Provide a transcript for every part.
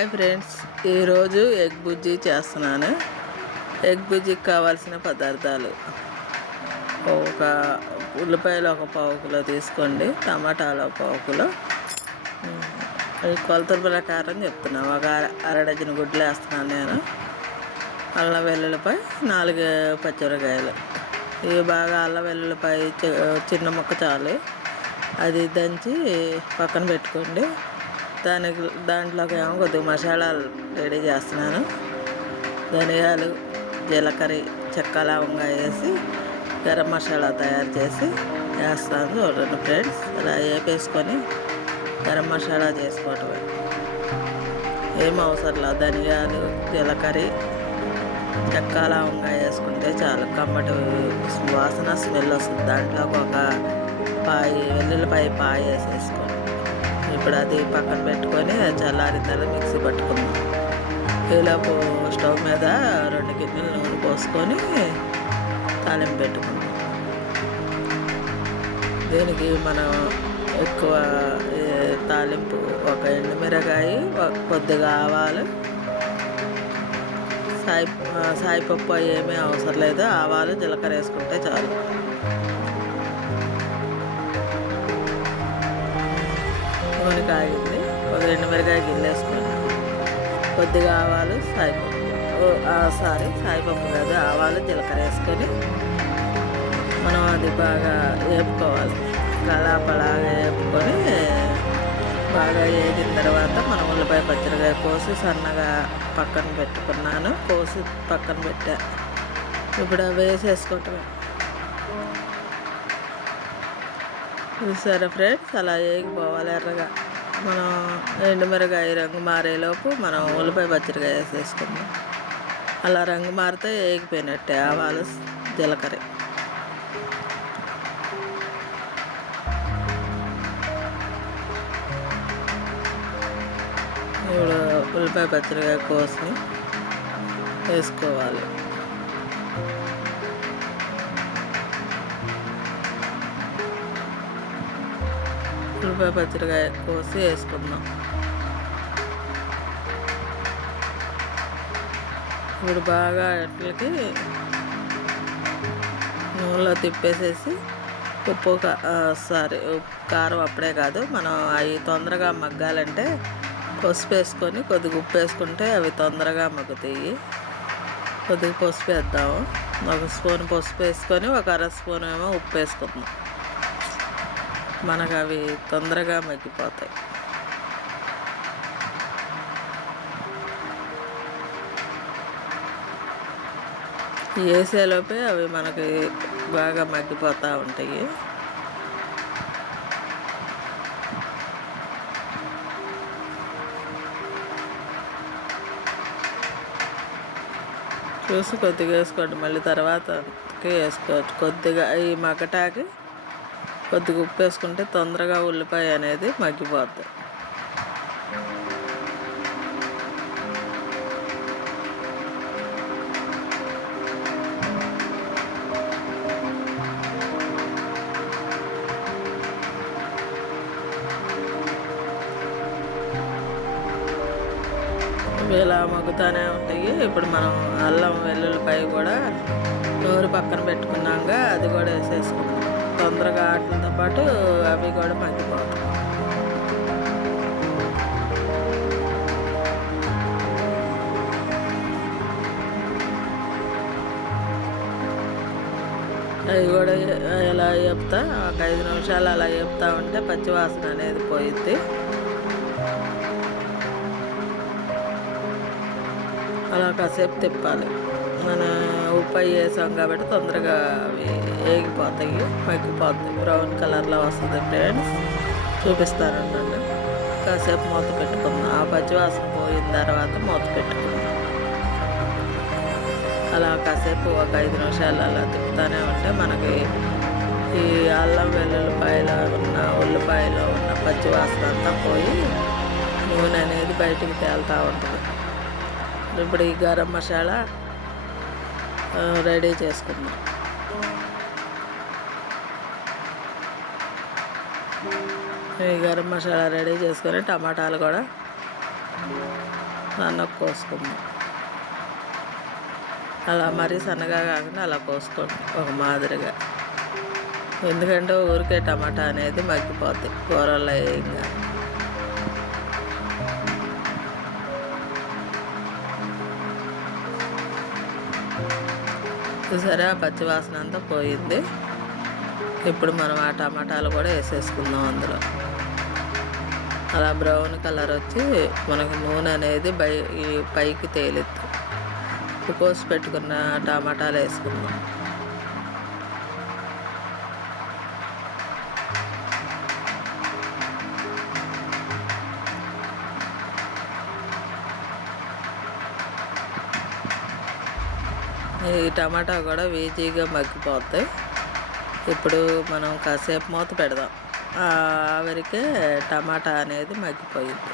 Hi friends ఈరోజు egg bajji చేస్తున్నాను. Egg బుజ్జికి కావాల్సిన పదార్థాలు ఒక ఉల్లిపాయలు ఒక పావు కిలో తీసుకోండి టమాటాలు ఒక పావు కిలో. ఉమ్, ఈ ప్రకారం చెప్తున్నాను ఒక అర- డజన్ గుడ్లు వేస్తున్నాను నేను. అల్లం వెల్లుల్లిపాయ నాలుగు పచ్చిమిరకాయలు ఇవి బాగా అల్లం వెల్లుల్లిపాయ చిన్న ముక్క చాలు. అది దంచి పక్కన పెట్టుకోండి. దానికి దాంట్లోకి ఏమో కొద్దిగా మసాలాలు రెడీ చేస్తున్నాను. ధనియాలు జీలకర్ర చెక్క లవంగా వేసి గరం మసాలా తయారు చేసి వేస్తాను చూడండి ఫ్రెండ్స్. ఇలా వేపేసుకొని గరం మసాలా చేసుకోవటమే. ఏం అవసరం లేదు. ధనియాలు జీలకర్ర చెక్క లవంగా వేసుకుంటే చాలు. కమ్మటి వాసన స్మెల్ వస్తుంది. దాంట్లోకి ఒక పాయి వెల్లుల్లిపాయ పాయ వేసేసుకోండి ఇప్పుడు అది పక్కన పెట్టుకొని చల్లారిన తర్వాత మిక్సీ పట్టుకుందాం. ఈలోపు స్టవ్ మీద రెండు గిన్నెలు నూనె పోసుకొని తాలింపు పెట్టుకుందాం. దీనికి మనం ఎక్కువ ఏ, తాలింపు ఒక ఎండుమిరకాయ కొద్దిగా ఆవాలు సాయి సాయిపప్పు ఏమీ అవసరం లేదు. ఆవాలు జీలకర్ర వేసుకుంటే చాలు. కాగింది ఒక రెండు మిరకాయ గిన్నె కొద్దిగా ఆవాలు సాయిపప్పు. ఆ, సారీ సాయిపప్పు కాదు ఆవాలు జీలకర్ర వేసుకొని మనం అది బాగా వేపుకోవాలి. కలాపలాగా వేపుకొని బాగా వేగిన తర్వాత మనం ఉల్లిపాయ పచ్చడికాయ కోసి సన్నగా పక్కన పెట్టుకున్నాను. కోసి పక్కన పెట్టా. ఇప్పుడు అవి వేసేసుకోవటమే. సరే ఫ్రెండ్స్? అలా వేగిపోవాలి ఎర్రగా. మనం ఎండుమిరకాయ రంగు మారేలోపు మనం ఉల్లిపాయ పచ్చడికాయ వేసేసుకుందాం. అలా రంగు మారితే వేగిపోయినట్టే ఆవాలు జీలకర్ర. ఇప్పుడు ఉల్లిపాయ పచ్చడికాయ కోసి వేసుకోవాలి. ఉల్లిపాయ పచ్చడికాయ కోసి వేసుకుందాం. ఇప్పుడు బాగా అట్లకి నూనెలో తిప్పేసేసి ఉప్పు సారీ ఉప్పు కారం అప్పుడే కాదు మనం అవి తొందరగా మగ్గాలంటే పసుపు వేసుకొని కొద్దిగా ఉప్పు వేసుకుంటే అవి తొందరగా మగ్గుతాయి. కొద్దిగా పసుపు వేద్దాము. ఒక స్పూన్ పసుపు వేసుకొని ఒక అర స్పూన్ ఏమో ఉప్పు వేసుకుందాం. మనకు అవి తొందరగా మగ్గిపోతాయి. వేసేలోపే అవి మనకి బాగా మగ్గిపోతూ ఉంటాయి. చూసి కొద్దిగా వేసుకోండి. మళ్ళీ తర్వాత వేసుకోవచ్చు. కొద్దిగా ఈ మగ్గటాకి కొద్దిగా ఉప్పు వేసుకుంటే తొందరగా ఉల్లిపాయ అనేది మగ్గిపోద్ది. ఇలా మగ్గుతూనే ఉంటాయి. ఇప్పుడు మనం అల్లం వెల్లుల్లిపాయ కూడా నూరు పక్కన పెట్టుకున్నాక అది కూడా వేసేసుకుంటాం తొందరగా వాటితో పాటు అవి కూడా మగ్గిపోతాయి అవి కూడా ఎలా చెప్తా? ఒక ఐదు నిమిషాలు అలా చెప్తా ఉంటే పచ్చివాసన అనేది పోయిద్ది. అలా కాసేపు తిప్పాలి. మన ఉప్పు వేసాం కాబట్టి తొందరగా అవి వేగిపోతాయి మగ్గిపోతాయి బ్రౌన్ కలర్లో వస్తుంది ఫ్రెండ్స్ చూపిస్తానండి. కాసేపు మూత పెట్టుకుందాం. ఆ పచ్చివాసన పోయిన తర్వాత మూత పెట్టుకుందాం. అలా కాసేపు ఒక ఐదు నిమిషాలు అలా తిప్పుతూనే ఉంటే మనకి ఈ అల్లం వెల్లుల్లిపాయలో ఉన్న ఉల్లిపాయలో ఉన్న పచ్చివాసన అంతా పోయి నూనె అనేది బయటికి తేలుతూ ఉంటుంది. ఇప్పుడు ఈ గరం మసాలా రెడీ చేసుకుందాం ఈ గరం మసాలా రెడీ చేసుకొని టమాటాలు కూడా సన్నగా కోసుకుందాం అలా మరీ సన్నగా కాకుండా అలా కోసుకోండి ఒక మాదిరిగా. ఎందుకంటే ఊరికే టమాటా అనేది మగ్గిపోద్ది కూరల్లో ఇంకా చూసారా? ఆ పచ్చివాసన అంతా పోయింది. ఇప్పుడు మనం ఆ టమాటాలు కూడా వేసేసుకుందాం అందులో. అలా బ్రౌన్ కలర్ వచ్చి మనకు నూనె అనేది బై ఈ పైకి తేలిద్ది. కోసి పెట్టుకున్న టమాటాలు వేసుకుందాం. ఈ టమాటా కూడా వేజీగా మగ్గిపోతాయి. ఇప్పుడు మనం కాసేపు మూత పెడదాం. ఆ ఆవిరికే టమాటా అనేది మగ్గిపోయింది.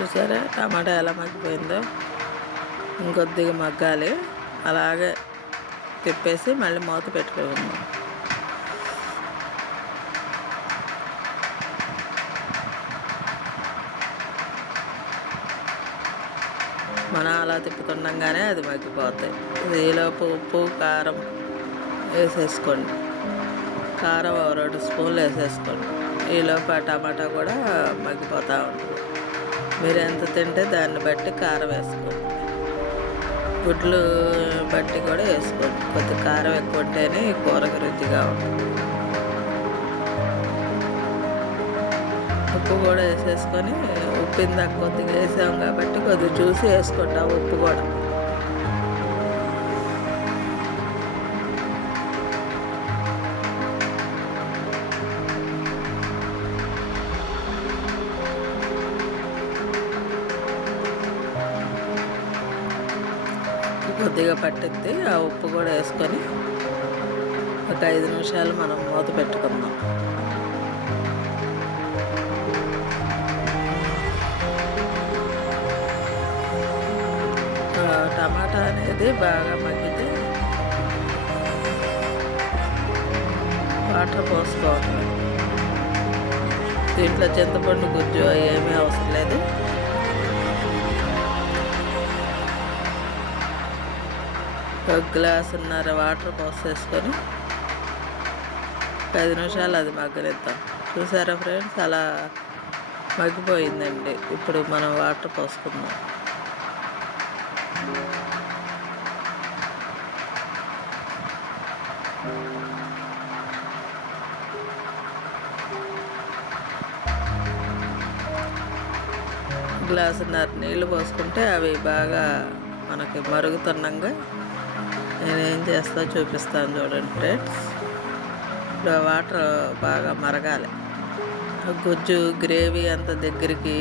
చూసారా? టమాటా ఎలా మగ్గిపోయిందో? ఇంకొద్దిగా మగ్గాలి. అలాగే తిప్పేసి మళ్ళీ మూత పెట్టుకుందాం మనం అలా తిప్పుతుండగానే అది మగ్గిపోతాయి. ఈలోపు ఉప్పు కారం వేసేసుకోండి. కారం ఓ రెండు స్పూన్లు వేసేసుకోండి. ఈలోపు ఆ టమాటా కూడా మగ్గిపోతూ ఉంటుంది. మీరు ఎంత తింటే దాన్ని బట్టి కారం వేసుకోండి. గుడ్లు బట్టి కూడా వేసుకోండి. కొద్ది కారం ఎక్కువ ఉంటేనే కూరకి కూరకు రుచిగా ఉంటుంది. ఉప్పు కూడా వేసేసుకొని ఉప్పు ఇందాక కొద్దిగా వేసాం కాబట్టి కొద్దిగా చూసి వేసుకుంటాం ఉప్పు కూడా. కొద్దిగా పట్టిద్ది. ఆ ఉప్పు కూడా వేసుకొని ఒక ఐదు నిమిషాలు మనం మూత పెట్టుకుందాం. టమాటా అనేది బాగా మగ్గితే వాటర్ పోసుకోవాలి. దీంట్లో చింతపండు గుజ్జు ఏమీ అవసరం లేదు. ఒక గ్లాసున్నర వాటర్ పోసేసుకొని పది నిమిషాలు అది మగ్గనిద్దాం. చూసారా ఫ్రెండ్స్? అలా మగ్గిపోయిందండి. ఇప్పుడు మనం వాటర్ పోసుకుందాం. గ్లాసున్నర నీళ్ళు పోసుకుంటే అవి బాగా మనకి మరుగుతుండగా నేనేం చేస్తా చూపిస్తాను చూడండి ఫ్రెండ్స్ ఇప్పుడు వాటర్ బాగా మరగాలి. ఆ గుజ్జు గ్రేవీ అంత దగ్గరికి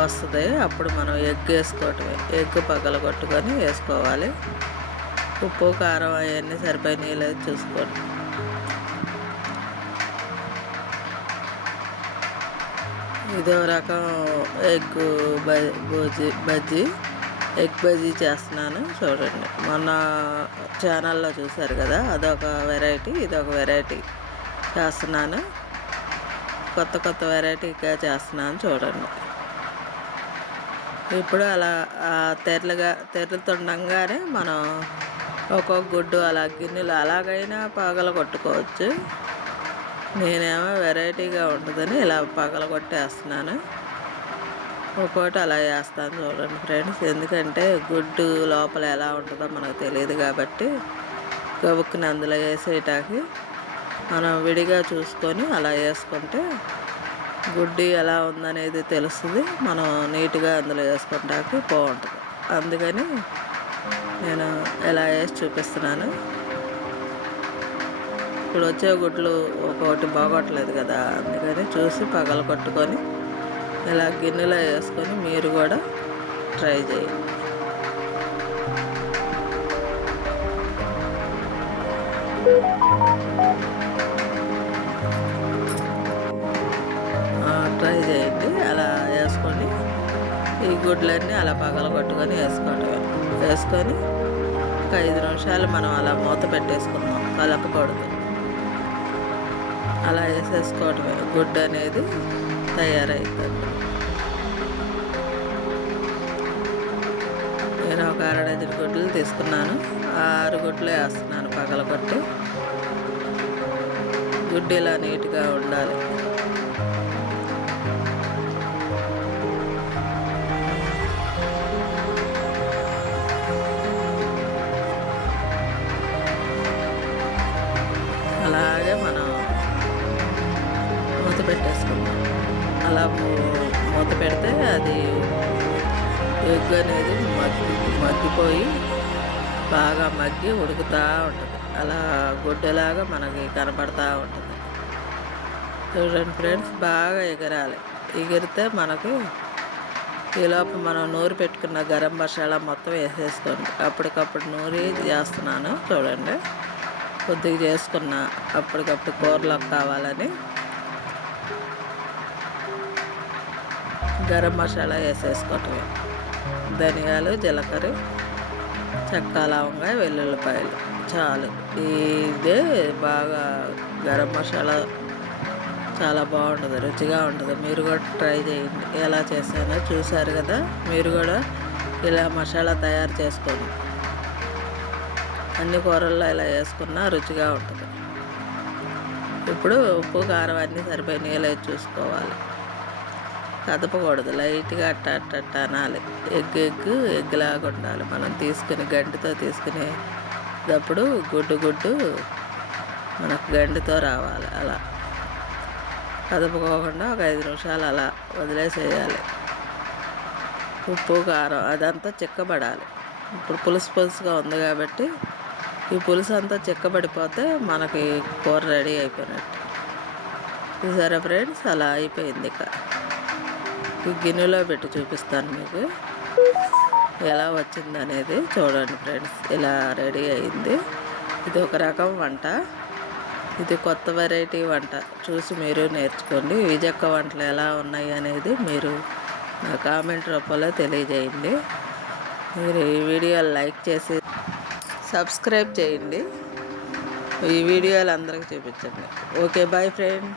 వస్తుంది. అప్పుడు మనం ఎగ్ వేసుకోవటమే. ఎగ్ పగల కొట్టుకొని వేసుకోవాలి. ఉప్పు కారం అవన్నీ సరిపోయినాయి నీళ్ళు చూసుకోండి. ఇదో రకం ఎగ్ బజ్జీ బజ్జీ. ఎగ్ బజ్జీ చేస్తున్నాను చూడండి. మొన్న ఛానల్లో చూశారు కదా అదొక వెరైటీ ఇదొక వెరైటీ చేస్తున్నాను. కొత్త కొత్త వెరైటీగా చేస్తున్నాను చూడండి. ఇప్పుడు అలా తెరలుగా తెరులుతుండగానే మనం ఒక్కొక్క గుడ్డు అలా గిన్నెలు అలాగైనా పగల కొట్టుకోవచ్చు. నేనేమో వెరైటీగా ఉంటుందని ఇలా పగల కొట్టేస్తున్నాను. ఒక్కోటి అలా చేస్తాను చూడండి ఫ్రెండ్స్. ఎందుకంటే గుడ్డు లోపల ఎలా ఉంటుందో మనకు తెలియదు కాబట్టి గబుక్కుని అందులో వేసేటాకి మనం విడిగా చూసుకొని అలా వేసుకుంటే గుడ్డి ఎలా ఉందనేది తెలుస్తుంది. మనం నీట్గా అందులో వేసుకుంటాకి బాగుంటుంది. అందుకని నేను ఎలా వేసి చూపిస్తున్నాను. ఇప్పుడు వచ్చే గుడ్లు ఒక్కొక్కటి బాగోట్లేదు కదా అందుకని చూసి పగల కొట్టుకొని ఇలా గిన్నెలో వేసుకొని మీరు కూడా ట్రై చేయండి. ట్రై చేయండి. అలా వేసుకొని ఈ గుడ్లన్నీ అలా పగల కొట్టుకొని వేసుకోవటమే వేసుకొని ఒక ఐదు నిమిషాలు మనం అలా మూత పెట్టేసుకుందాం. కలపకూడదు. అలా వేసేసుకోవటమే. గుడ్డు అనేది తయారైతుంది నేను ఒక అర డజన్ గుడ్లు తీసుకున్నాను. ఆ ఆరు గుడ్లు వేస్తున్నాను పగల కొట్టి. గుడ్డు ఇలా నీట్గా ఉండాలి? అలాగే మనం మూత పెట్టేసుకుందాం. అలా మూత పెడితే అది ఎగ్ అనేది మగ్గి మగ్గిపోయి బాగా మగ్గి ఉడుకుతూ ఉంటుంది. అలా గుడ్డలాగా మనకి కనపడతా ఉంటుంది. చూడండి ఫ్రెండ్స్ బాగా ఎగరాలి. ఎగిరితే మనకి ఈలోపు మనం నూరు పెట్టుకున్న గరం మసాలా మొత్తం వేసేసుకోండి. అప్పటికప్పుడు నూరి చేస్తున్నాను చూడండి. కొద్దిగా చేసుకున్న అప్పటికప్పుడు కూరలోకి కావాలని గరం మసాలా వేసేసుకోవటమే. ధనియాలు జీలకర్ర చెక్క లవంగా వెల్లుల్లిపాయలు. చాలు. ఇదే బాగా గరం మసాలా చాలా బాగుంటుంది రుచిగా ఉంటుంది. మీరు కూడా ట్రై చేయండి. ఎలా చేశానో చూసారు కదా? మీరు కూడా ఇలా మసాలా తయారు చేసుకోండి. అన్ని కూరల్లో ఇలా వేసుకున్నా రుచిగా ఉంటుంది. ఇప్పుడు ఉప్పు కారం అన్నీ సరిపోయినాయి. ఇలా చూసుకోవాలి. కదపకూడదు. లైట్గా అట్ట అట్ట అట్ట అనాలి. ఎగ్ ఎగ్ ఎగ్గులాగా ఉండాలి. మనం తీసుకుని గంటితో తీసుకునేటప్పుడు గుడ్డు గుడ్డు మనకు గండితో రావాలి. అలా కదపకోకుండా ఒక ఐదు నిమిషాలు అలా వదిలేసేయాలి. ఉప్పు కారం అదంతా చిక్కబడాలి. ఇప్పుడు పులుసు పులుసుగా ఉంది కాబట్టి ఈ పులుసు అంతా చిక్కబడిపోతే మనకి కూర రెడీ అయిపోయినట్టు. సరే ఫ్రెండ్స్ అలా అయిపోయింది ఇక. గిన్నెలో పెట్టి చూపిస్తాను మీకు. ఎలా వచ్చింది అనేది చూడండి ఫ్రెండ్స్. ఇలా రెడీ అయింది. ఇది ఒక రకం వంట. ఇది కొత్త వెరైటీ వంట. చూసి మీరు నేర్చుకోండి. విజక్క వంటలు ఎలా ఉన్నాయి అనేది మీరు నా కామెంట్ రూపంలో తెలియజేయండి. మీరు ఈ వీడియోలు లైక్ చేసి సబ్స్క్రైబ్ చేయండి. ఈ వీడియోలు అందరికి చూపించండి. Okay bye friend.